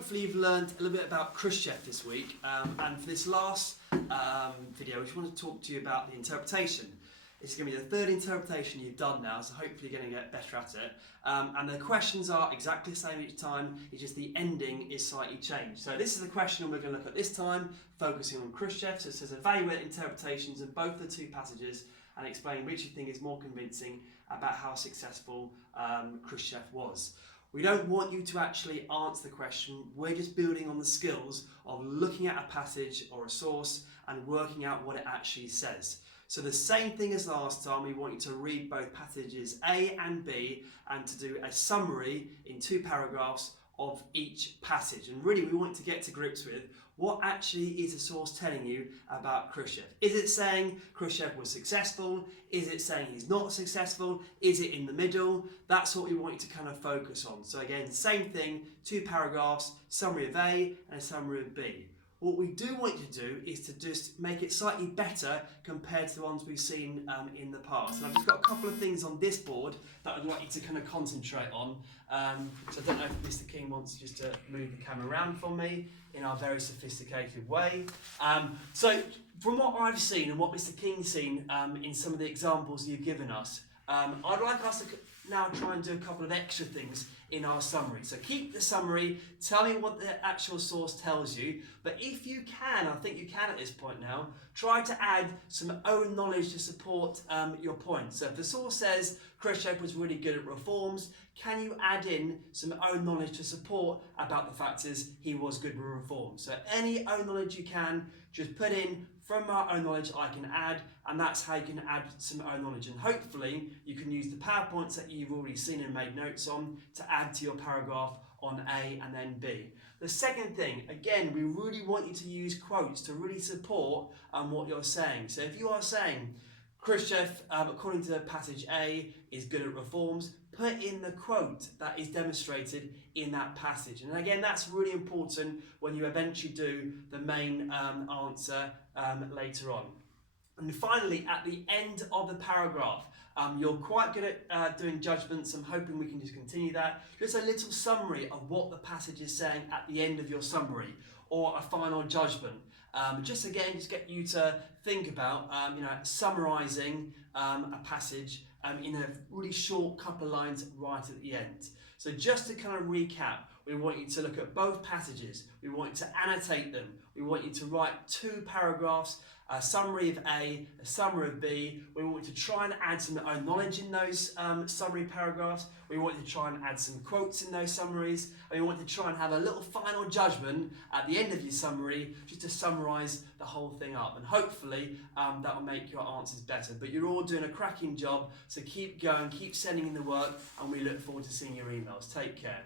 hopefully you've learned a little bit about Khrushchev this week, and for this last video, I just want to talk to you about the interpretation. It's going to be the third interpretation you've done now, so hopefully you're going to get better at it. And the questions are exactly the same each time, it's just the ending is slightly changed. So this is the question we're going to look at this time, focusing on Khrushchev. So it says evaluate interpretations of both the two passages and explain which you think is more convincing about how successful Khrushchev was. We don't want you to actually answer the question, we're just building on the skills of looking at a passage or a source and working out what it actually says. So the same thing as last time, we want you to read both passages A and B and to do a summary in 2 paragraphs of each passage. And really we want to get to grips with what actually is the source telling you about Khrushchev. Is it saying Khrushchev was successful? Is it saying he's not successful? Is it in the middle? That's what we want you to kind of focus on. So again, same thing, 2 paragraphs, summary of A and a summary of B. What we do want you to do is to just make it slightly better compared to the ones we've seen in the past. And I've just got a couple of things on this board that I'd like you to kind of concentrate on. So I don't know if Mr. King wants just to move the camera around for me in our very sophisticated way. So from what I've seen and what Mr. King's seen in some of the examples you've given us, I'd like us to now try and do a couple of extra things in our summary. So keep the summary, tell me what the actual source tells you, but if you can, I think you can at this point now, try to add some own knowledge to support your point. So if the source says Khrushchev was really good at reforms, can you add in some own knowledge to support about the factors he was good with reforms? So any own knowledge you can, just put in from my own knowledge I can add, and that's how you can add some own knowledge. And hopefully you can use the PowerPoints that you've already seen and made notes on to add to your paragraph on A and then B. The second thing, again, we really want you to use quotes to really support what you're saying. So if you are saying Khrushchev, according to passage A, is good at reforms, put in the quote that is demonstrated in that passage. And again, that's really important when you eventually do the main answer later on. And finally, at the end of the paragraph, you're quite good at doing judgments. I'm hoping we can just continue that. Just a little summary of what the passage is saying at the end of your summary, or a final judgment. Just get you to think about, summarising a passage in a really short couple of lines right at the end. So just to kind of recap, we want you to look at both passages. We want you to annotate them. We want you to write 2 paragraphs, a summary of A, a summary of B. We want you to try and add some own knowledge in those summary paragraphs. We want you to try and add some quotes in those summaries. And we want you to try and have a little final judgment at the end of your summary, just to summarise the whole thing up. And hopefully that will make your answers better. But you're all doing a cracking job, so keep going, keep sending in the work, and we look forward to seeing your emails. Take care.